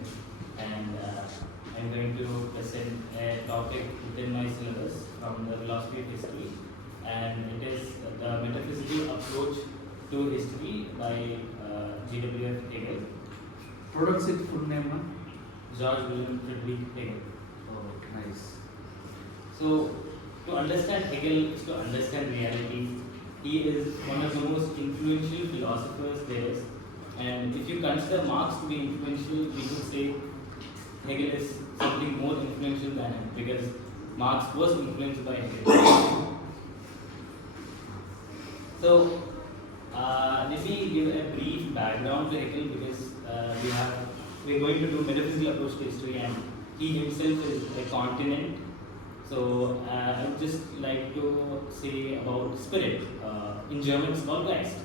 Niranjan, and I'm going to present a topic within my syllabus from the philosophy of history, and it is the metaphysical approach to history by G.W.F. Hegel. Pronounce it full name, na? George William Friedrich Hegel. Oh, nice. So, to understand Hegel is to understand reality. He is one of the most influential philosophers there is. And if you consider Marx to be influential, we could say Hegel is something more influential than him, because Marx was influenced by Hegel. So, let me give a brief background to Hegel, because we're going to do metaphysical approach to history, and he himself is a continent. So, I would just like to say about spirit. In German, it's called Geist.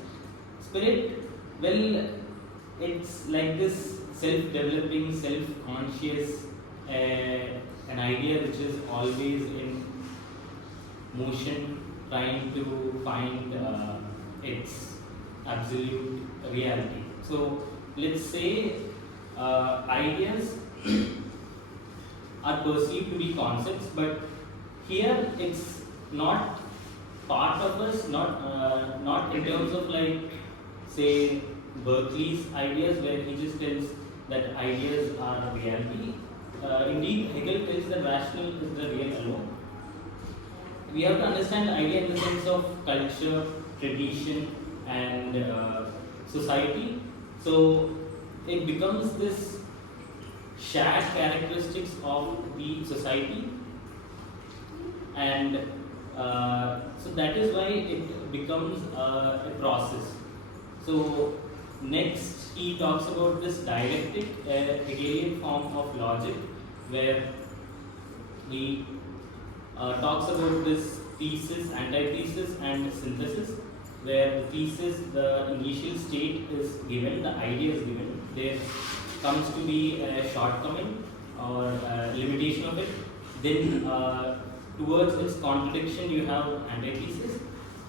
Spirit, well, it's like this self-developing, self-conscious, an idea which is always in motion, trying to find its absolute reality. So, let's say ideas are perceived to be concepts, but here it's not part of us, not in terms of like, say, Berkeley's ideas, where he just tells that ideas are reality. Indeed, Hegel tells that rational is the real alone. We have to understand the idea in the sense of culture, tradition, and society. So it becomes this shared characteristics of the society, and so that is why it becomes a process. So next he talks about this dialectic, Hegelian form of logic, where he talks about this thesis, antithesis, and synthesis, where the thesis, the initial state is given, the idea is given, there comes to be a shortcoming or a limitation of it, then towards its contradiction you have antithesis,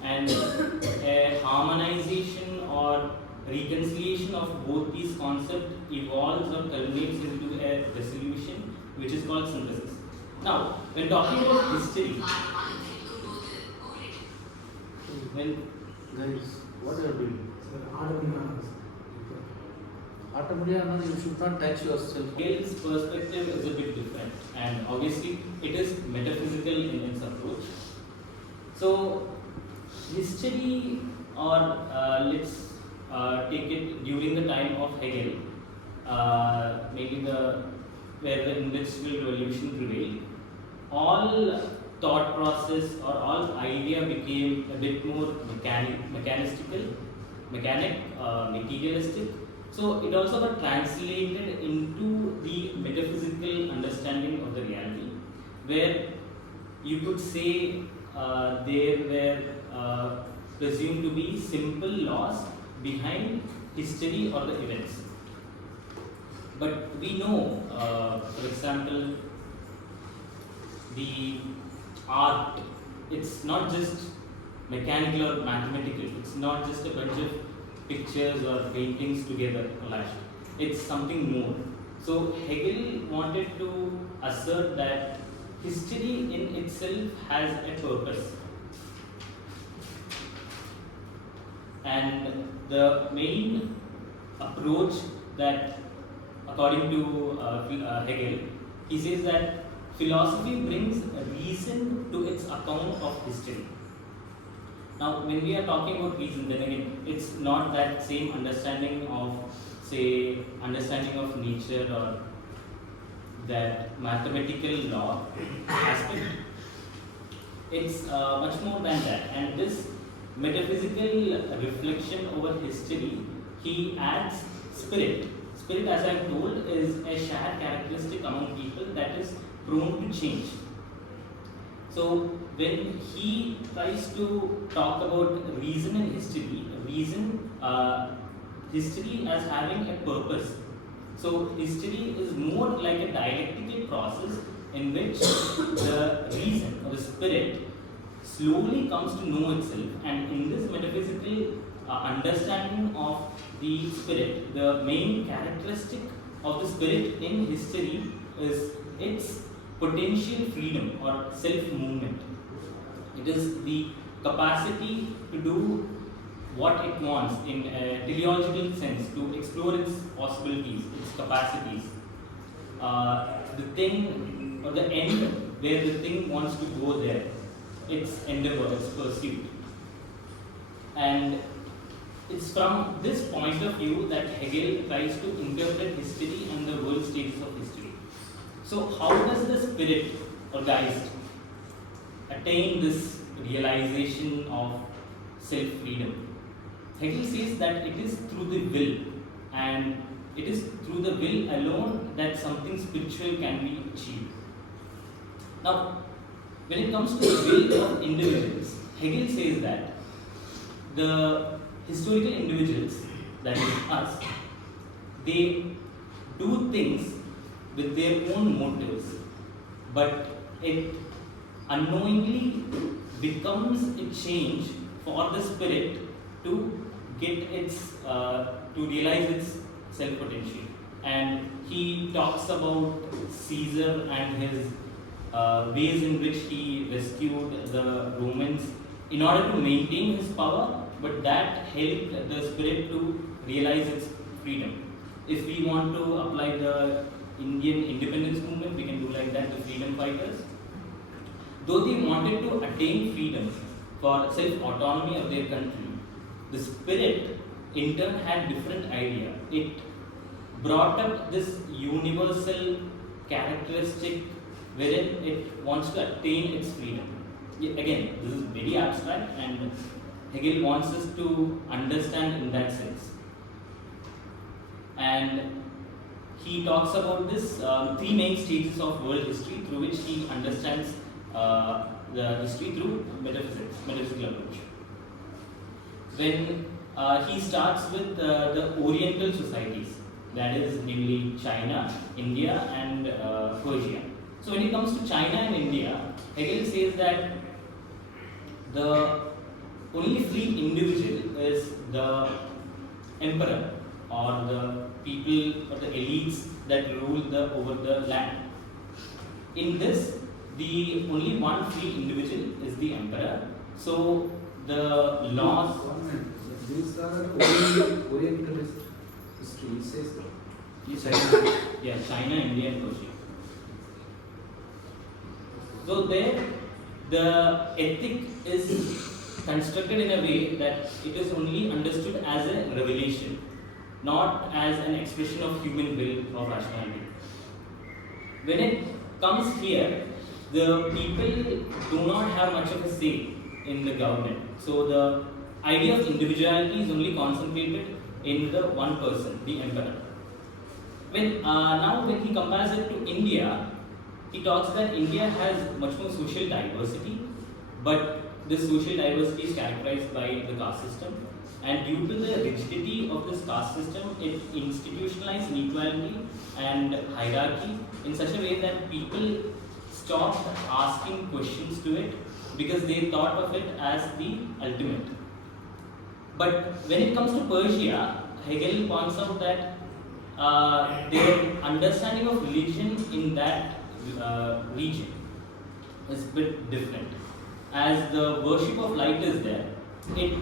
and a harmonization or reconciliation of both these concepts evolves or culminates into a resolution which is called synthesis. Now, when talking about history, Guys, what are you doing? You should not touch yourself. Hegel's perspective is a bit different, and obviously it is metaphysical in its approach. So, history, or let's take it during the time of Hegel, maybe where the Industrial Revolution prevailed, all thought process or all idea became a bit more materialistic. So it also got translated into the metaphysical understanding of the reality, where you could say there were presumed to be simple laws behind history or the events. But we know, for example, the art, it's not just mechanical or mathematical, it's not just a bunch of pictures or paintings together collaged, it's something more. So Hegel wanted to assert that history in itself has a purpose, and the main approach that, according to Hegel, he says that philosophy brings reason to its account of history. Now, when we are talking about reason, then again, it's not that same understanding of, say, understanding of nature or that mathematical law aspect. It's much more than that. And this metaphysical reflection over history, he adds spirit. Spirit, as I am told, is a shared characteristic among people that is prone to change. So when he tries to talk about reason in history, history as having a purpose. So history is more like a dialectical process in which the reason or the spirit slowly comes to know itself, and in this metaphysical understanding of the spirit, the main characteristic of the spirit in history is its potential freedom or self-movement. It is the capacity to do what it wants in a teleological sense, to explore its possibilities, its capacities. The thing or the end where the thing wants to go there, its endeavor, its pursuit. And it's from this point of view that Hegel tries to interpret history and the world stages of history. So, how does the spirit or Geist attain this realization of self-freedom? Hegel says that it is through the will, and it is through the will alone that something spiritual can be achieved. Now, when it comes to the will of individuals, Hegel says that the historical individuals, that is us, they do things with their own motives, but it unknowingly becomes a change for the spirit to get its to realize its self potential. And he talks about Caesar and his ways in which he rescued the Romans in order to maintain his power, but that helped the spirit to realize its freedom. If we want to apply the Indian independence movement, we can do like that, the freedom fighters. Though they wanted to attain freedom for self-autonomy of their country, the spirit in turn had different idea. It brought up this universal characteristic wherein it wants to attain its freedom. Again, this is very abstract, and Hegel wants us to understand in that sense. And he talks about this three main stages of world history through which he understands the history through metaphysics, metaphysical approach. When he starts with the Oriental societies, that is namely China, India, and Persia. So when it comes to China and India, Hegel says that the only free individual is the emperor or the people or the elites that rule over the land. In this, the only one free individual is the emperor. So the laws. These are Orientalist history, says China. Yeah, China, India, and Persia. So there, the ethic is constructed in a way that it is only understood as a revelation, not as an expression of human will or rationality. When it comes here, the people do not have much of a say in the government. So the idea of individuality is only concentrated in the one person, the emperor. Now when he compares it to India, he talks that India has much more social diversity, but this social diversity is characterized by the caste system, and due to the rigidity of this caste system, it institutionalized inequality and hierarchy in such a way that people stopped asking questions to it because they thought of it as the ultimate. But when it comes to Persia, Hegel points out that their understanding of religion in that region is a bit different. As the worship of light is there, it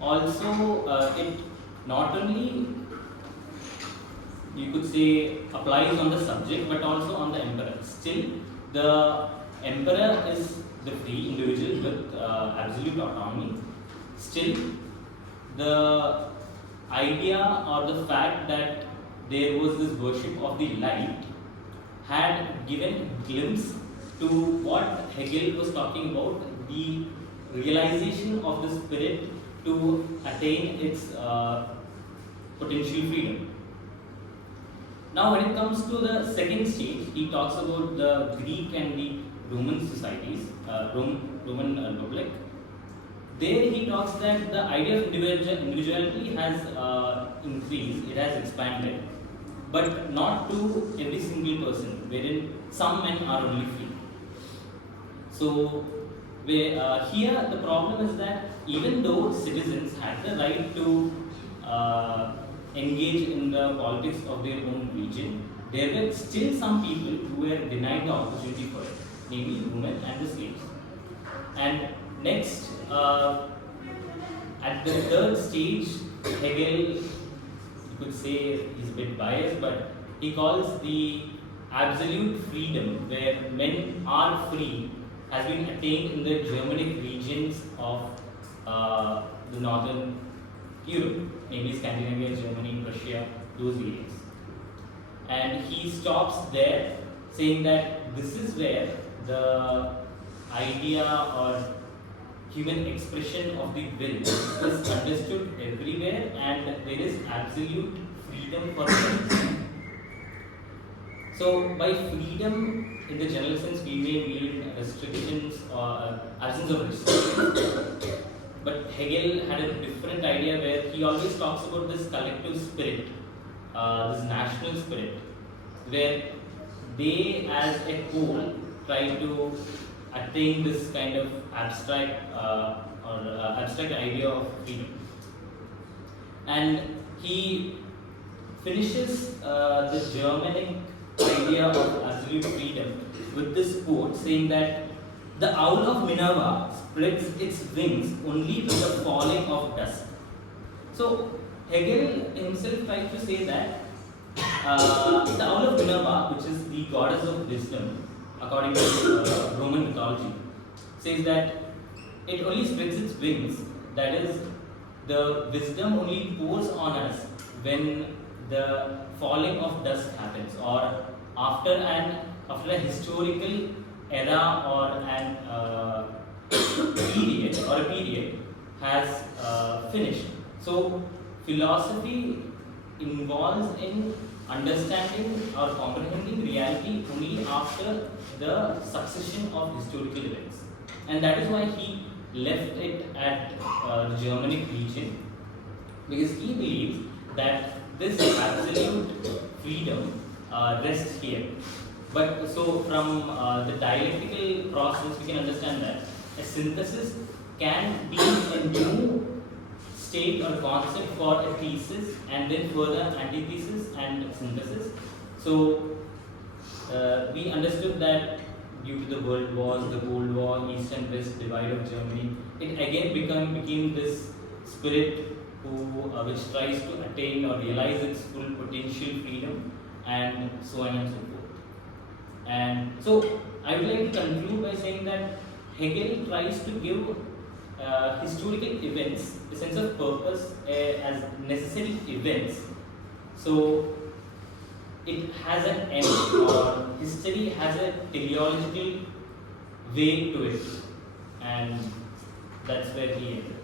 also it not only, you could say, applies on the subject but also on the emperor. Still, the emperor is the free individual with absolute autonomy. Still, the idea or the fact that there was this worship of the light had given glimpse to what Hegel was talking about, the realization of the spirit to attain its potential freedom. Now when it comes to the second stage, he talks about the Greek and the Roman societies, Roman Republic. There he talks that the idea of individuality has increased, it has expanded, but not to every single person, wherein some men are only free. So here the problem is that even though citizens had the right to engage in the politics of their own region, there were still some people who were denied the opportunity for it, namely women and the slaves. And next, at the third stage, Hegel, you could say he's a bit biased, but he calls the absolute freedom where men are free has been attained in the Germanic regions of the northern Europe, namely Scandinavia, Germany, Prussia, those areas. And he stops there, saying that this is where the idea or human expression of the will is understood everywhere, and there is absolute freedom for men. So, by freedom in the general sense, we may mean restrictions or absence of restrictions. But Hegel had a different idea where he always talks about this collective spirit, this national spirit, where they as a whole try to attain this kind of abstract abstract idea of freedom. And he finishes the Germanic idea of absolute freedom with this quote saying that the owl of Minerva spreads its wings only with the falling of dusk. So Hegel himself tried to say that the owl of Minerva, which is the goddess of wisdom, according to Roman mythology, says that it only spreads its wings, that is, the wisdom only pours on us when the falling of dusk happens, or after a historical era or a period has finished. So philosophy involves in understanding or comprehending reality only after the succession of historical events, and that is why he left it at the Germanic region, because he believes that this absolute freedom rests here. But so from the dialectical process, we can understand that a synthesis can be a new state or concept for a thesis, and then further antithesis and synthesis. So we understood that due to the world wars, the Cold War, East and West divide of Germany, it again became this spirit which tries to attain or realize its full potential freedom, and so on and so forth. And so I would like to conclude by saying that Hegel tries to give historical events a sense of purpose as necessary events. So it has an end, or history has a teleological way to it, and that's where he ended.